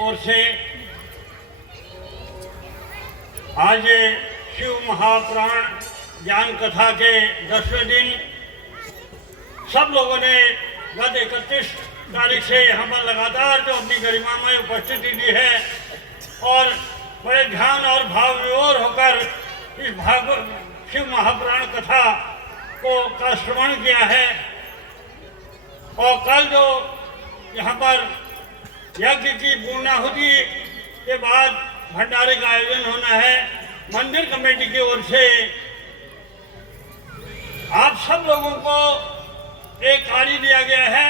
ओर से आज शिव महापुराण ज्ञान कथा के 10वें दिन सब लोगों ने गत 31 तारीख से यहाँ पर लगातार जो अपनी गरिमा में उपस्थिति दी है और बड़े ध्यान और भाव विभोर होकर इस शिव महापुराण कथा का श्रवण किया है। और कल जो यहाँ पर यज्ञ की पूर्णाहुति के बाद भंडारे का आयोजन होना है, मंदिर कमेटी की ओर से आप सब लोगों को एक कार्य दिया गया है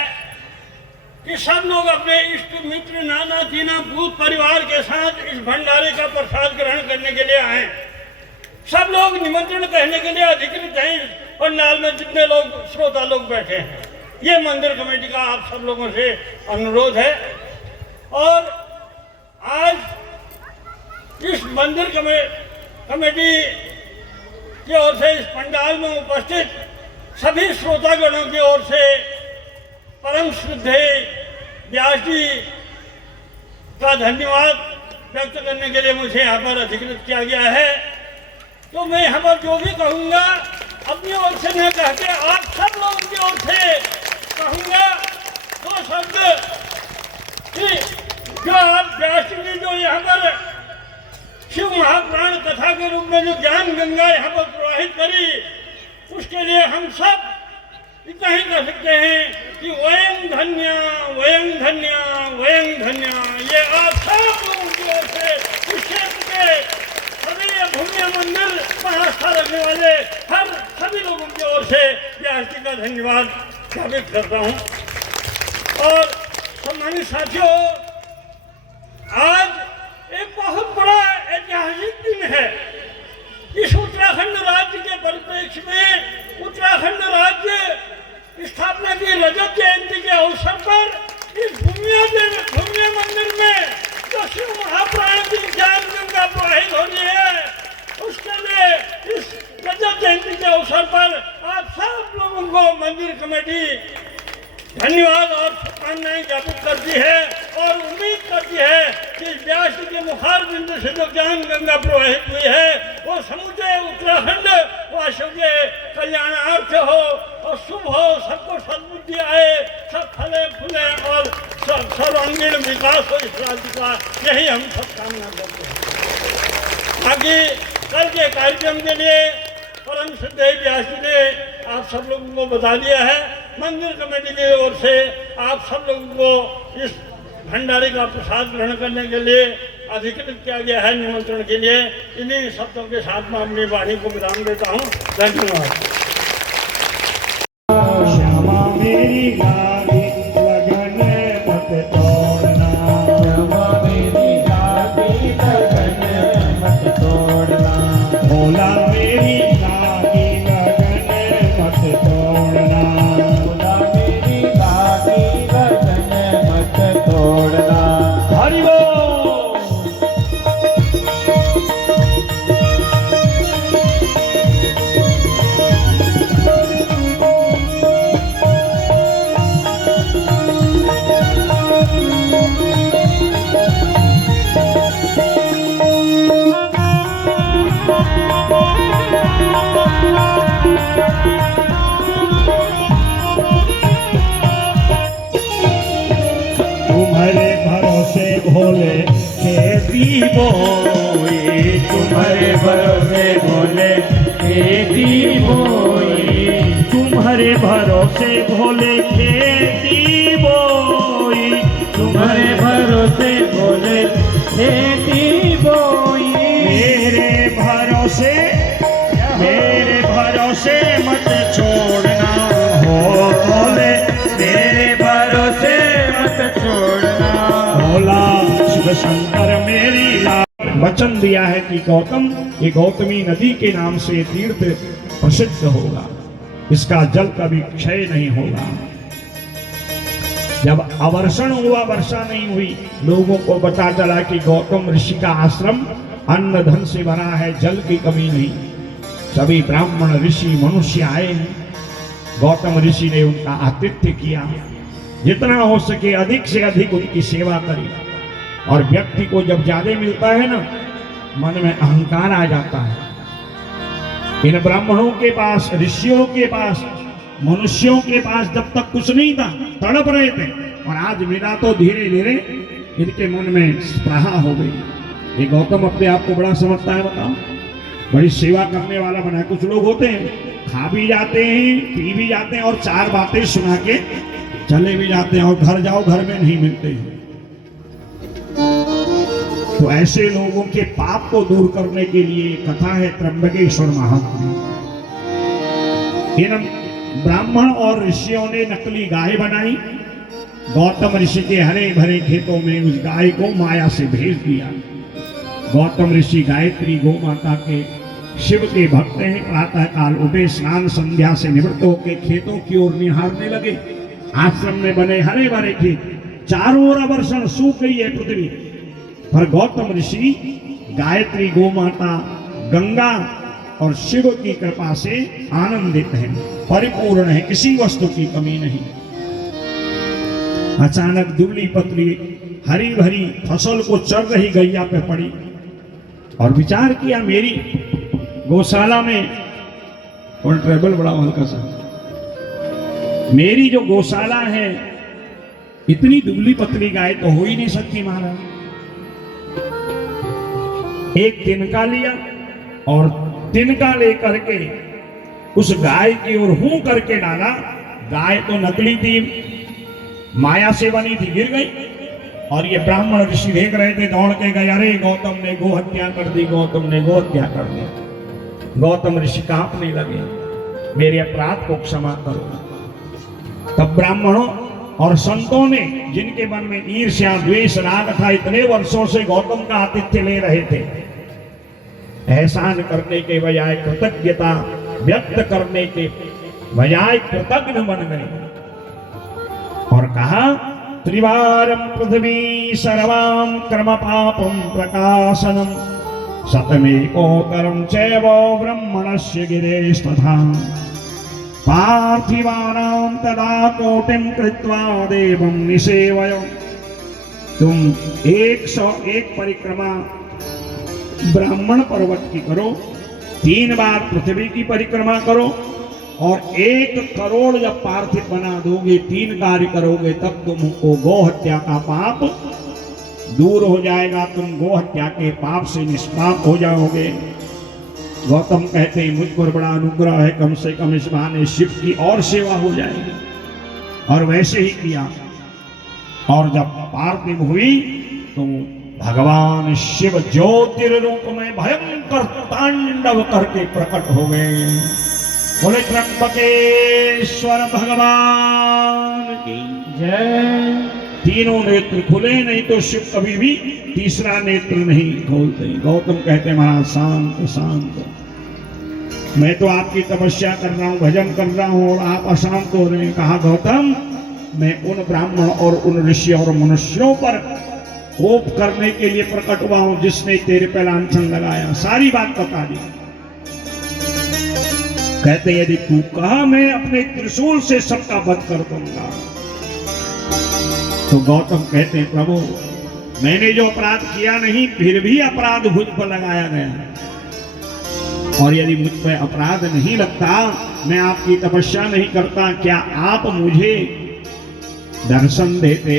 कि सब लोग अपने इष्ट मित्र नाना तीना भूत परिवार के साथ इस भंडारे का प्रसाद ग्रहण करने के लिए आए। सब लोग निमंत्रण कहने के लिए अधिकृत हैं। पंडाल में जितने लोग श्रोता लोग बैठे हैं, ये मंदिर कमेटी का आप सब लोगों से अनुरोध है। और आज इस मंदिर कमेटी की ओर से इस पंडाल में उपस्थित सभी श्रोतागणों की ओर से परम श्रद्धेय व्यास जी का धन्यवाद व्यक्त करने के लिए मुझे यहाँ पर अधिकृत किया गया है। तो मैं यहाँ पर जो भी कहूँगा अपनी ओर से न कह के आप सब लोगों की ओर से कहूँगा दो शब्द कि जो आप व्यास जी जो यहाँ पर शिव महापुराण कथा के रूप में जो ज्ञान गंगा यहाँ पर प्रवाहित करी, उसके लिए हम सब इतना ही कह सकते हैं कि वयं धन्या वयं धन्या वयं धन्या। ये आप सब लोगों की ओर से इस क्षेत्र के सभी भूमि मंदिर पर आस्था रखने वाले हर सभी लोगों की ओर से व्यास जी का धन्यवाद ज्ञापित करता हूँ। और सम्मानित साथियों, आज एक बहुत बड़ा ऐतिहासिक दिन है। इस उत्तराखंड राज्य के परिप्रेक्ष्य में उत्तराखंड राज्य स्थापना की रजत जयंती के अवसर पर इस भूमि मंदिर में जो शिव महापुराण की ज्ञान गंगा प्रवाहित हो रही है, उसके लिए इस रजत जयंती के अवसर पर आप सब लोगों को मंदिर कमेटी धन्यवाद और शुभकामनाएं ज्ञापित करती है और उम्मीद करती है कि व्यास जी के मुखार बिंदु से जो ज्ञान गंगा प्रवाहित हुई है वो समूचे उत्तराखंड वासियों के कल्याणार्थ हो और शुभ हो, सबको सद्बुद्धि आए, सब फले फूले और सर्वांगीण विकास हो इस राज्य का, यही हम सब कामना करते हैं। बाकी कल के कार्यक्रम के लिए परम श्रद्धेय व्यास जी ने आप सब लोगों को बता दिया है। मंदिर कमेटी की ओर से आप सब लोगों को इस भंडारे का प्रसाद ग्रहण करने के लिए अधिकृत किया गया है निमंत्रण के लिए। इन्हीं शब्दों के साथ मैं अपनी वाणी को विराम देता हूँ। धन्यवाद। श्यामा मेरी गाड़ी लगन मत तोड़ना, श्यामा मेरी गाड़ी लगन मत तोड़ना, भोला मेरी गाड़ी लगन मत तोड़ना, भोला मेरी गाड़ी लगन मत तोड़ना। हरि बोल। तुम्हारे भरोसे भोले खेती बोई, तुम्हारे भरोसे भोले खेती बोई, तुम्हारे भरोसे भोले खेती बोई, तुम्हारे भरोसे भोले खेती बोई। मेरे भरोसे मत छोड़ना हो भोले, मेरे भरोसे मत छोड़ना। भोला शिव शंकर मेरी वचन दिया है कि गौतम, ये गौतमी नदी के नाम से तीर्थ प्रसिद्ध होगा, इसका जल कभी क्षय नहीं होगा। जब अवर्षण हुआ, वर्षा नहीं हुई, लोगों को पता चला कि गौतम ऋषि का आश्रम अन्न धन से भरा है, जल की कमी नहीं। सभी ब्राह्मण ऋषि मनुष्य आए हैं, गौतम ऋषि ने उनका आतिथ्य किया, जितना हो सके अधिक से अधिक उनकी सेवा करी और व्यक्ति को जब ज्यादा मिलता है ना, मन में अहंकार आ जाता है। इन ब्राह्मणों के पास, ऋषियों के पास, मनुष्यों के पास जब तक कुछ नहीं था, तड़प रहे थे, और आज मिला तो धीरे धीरे इनके मन में स्पृहा हो गई। ये गौतम अपने आप को बड़ा समझता है, बताओ, बड़ी सेवा करने वाला बना है। कुछ लोग होते हैं, खा भी जाते हैं, पी भी जाते हैं, और चार बातें सुना के चले भी जाते हैं, और घर जाओ घर में नहीं मिलते हैं। तो ऐसे लोगों के पाप को दूर करने के लिए कथा है त्र्यंबकेश्वर महात्म्य। इन ब्राह्मण और ऋषियों ने नकली गाय बनाई। गौतम ऋषि के हरे भरे खेतों में उस गाय को माया से भेज दिया। गौतम ऋषि गायत्री गौ माता के शिव के भक्त हैं। प्रातः काल उठे, स्नान संध्या से निवृत्त होकर खेतों की ओर निहारने लगे। आश्रम में बने हरे भरे खेत, चारों ओर अवर्षण, सूख गई है पृथ्वी, पर गौतम ऋषि गायत्री गौ माता, गंगा और शिव की कृपा से आनंदित हैं, परिपूर्ण है, किसी वस्तु की कमी नहीं। अचानक दुबली पतली हरी भरी फसल को चर रही गैया पे पड़ी और विचार किया, मेरी गौशाला में, और ट्रेबल बड़ा हल्का सा, मेरी जो गौशाला है, इतनी दुबली पतली गाय तो हो ही नहीं सकती महाराज। एक तिनका लिया और तिनका लेकर के उस गाय की ओर हूं करके डाला। गाय तो नकली थी, माया से बनी थी, गिर गई। और ये ब्राह्मण ऋषि देख रहे थे, दौड़ के गए, अरे गौतम ने गो हत्या कर दी, गौतम ने गो हत्या कर दी। गौतम ऋषि कांपने लगे, मेरे अपराध को क्षमा करो। तब ब्राह्मणों और संतों ने, जिनके मन में ईर्ष्या द्वेष राग था, इतने वर्षों से गौतम का आतिथ्य ले रहे थे, एहसान करने के बजाय कृतज्ञता व्यक्त करने के बजाय कृतज्ञ बन गए और कहा, त्रिवारं पृथ्वी सर्वां कर्म पापं प्रकाशनम शतमेकोत्तरं चैव ब्रह्मणस्य गिरेस्तथा पार्थिवानां तदा कोटिं कृत्वा देवं निसेवय। तुम 101 परिक्रमा ब्राह्मण पर्वत की करो, 3 बार पृथ्वी की परिक्रमा करो, और 1 करोड़ जब पार्थिव बना दोगे, 3 कार्य करोगे, तब तुमको गौ हत्या का पाप दूर हो जाएगा, तुम गौ हत्या के पाप से निष्पाप हो जाओगे। गौतम कहते हैं, मुझ पर बड़ा अनुग्रह है, कम से कम इस बहाने शिव की और सेवा हो जाएगी। और वैसे ही किया, और जब पार्थिव हुई तो भगवान शिव ज्योतिर रूप में भयंकर तांडव करके प्रकट हो गए। बोले त्र्यंबकेश्वर भगवान की जय। तीनों नेत्र खुले, नहीं तो शिव कभी भी तीसरा नेत्र नहीं खोलते। गौतम कहते, महाराज शांत शांत, मैं तो आपकी तपस्या कर रहा हूँ, भजन कर रहा हूँ, और आप अशांत हो रहे हैं। कहा, गौतम, मैं उन ब्राह्मण और उन ऋषि और मनुष्यों पर कोप करने के लिए प्रकट हुआ हूं जिसने तेरे पे लांछन लगाया। सारी बात बता दी। कहते, यदि तू कहा, मैं अपने त्रिशूल से सबका वध कर दूंगा। तो गौतम कहते हैं, प्रभु, मैंने जो अपराध किया नहीं, फिर भी अपराध मुझ पर लगाया गया, और यदि मुझ पर अपराध नहीं लगता, मैं आपकी तपस्या नहीं करता, क्या आप मुझे दर्शन देते?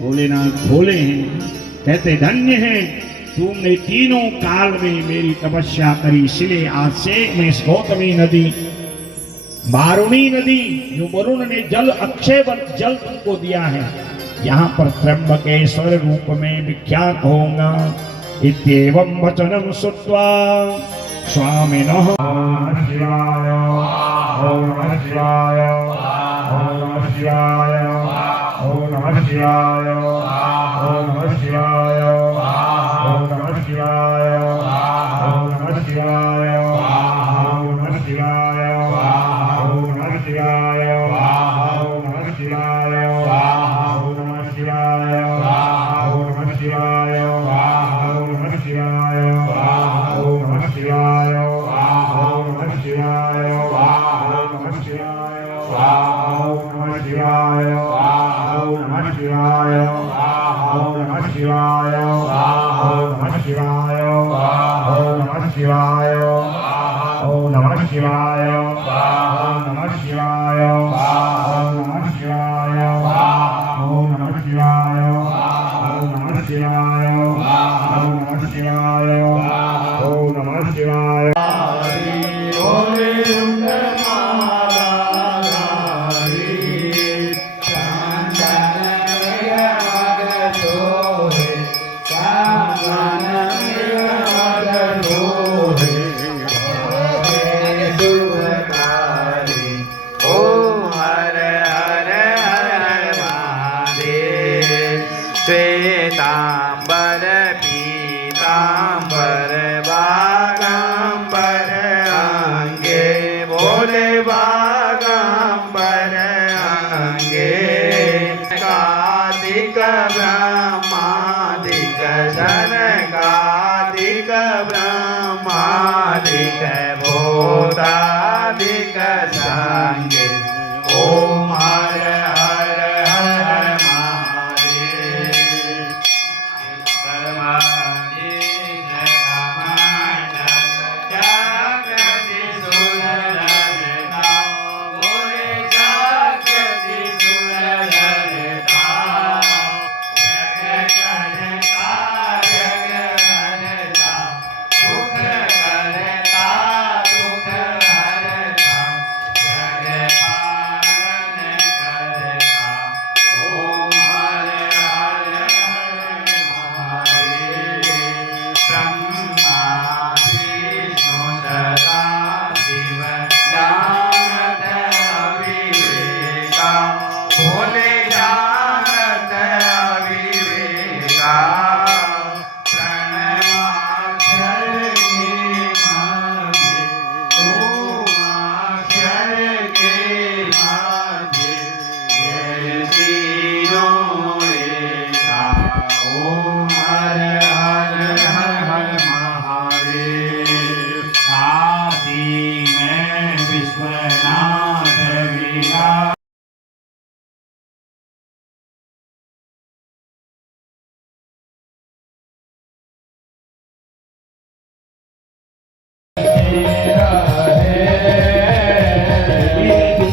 भोलेनाथ भोले हैं। कहते, धन्य है तुमने तीनों काल में मेरी तपस्या करी, इसलिए आज से मैं इस गौतमी नदी, वारुणी नदी, जो वरुण ने जल, अक्षय जल तुमको दिया है, यहाँ पर त्र्यंबकेश्वर रूप में विख्यात होगा। इत्येवं वचनं श्रुत्वा स्वामिनः ओम शिवाय, ओम शिवाय, ओम शिवाय, ओम शिवाय, ओम शिवाय, ओम शिवाय, ओम शिवाय, ओम शिवाय, ओम शिवाय, ओम शिवाय, ओम शिवाय, ओम शिवाय, ओम शिवाय, ओम शिवाय, ओम शिवाय, ओम शिवाय, ओम शिवाय, ओम शिवाय, ओम शिवाय, शिवाय ओम नमः शिवाय ओम नमः शिवाय ओम नमः शिवाय ओम नमः शिवाय ओम नमः शिवाय ओम नमः शिवाय ओम नमः शिवाय श्वेतांबर पीतांबर बागांबर अंगे बोले बागांबर अंगे कादिक ब्रह्मादिक जनकादिक ब्रह्मादिक भूतादिक संगे ओम हर हर हर महादेव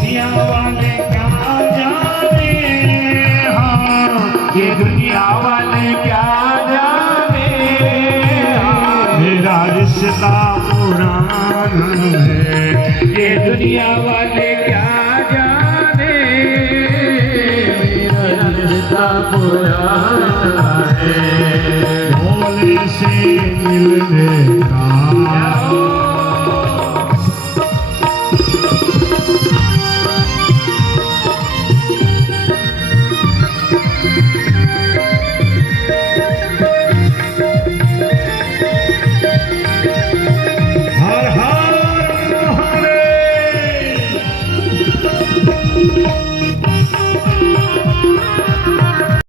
दुनिया वाले क्या जाने हाँ ये दुनिया वाले क्या जाने मेरा रिश्ता पुराना है ये दुनिया वाले क्या जाने मेरा रिश्ता पुराना है भोले से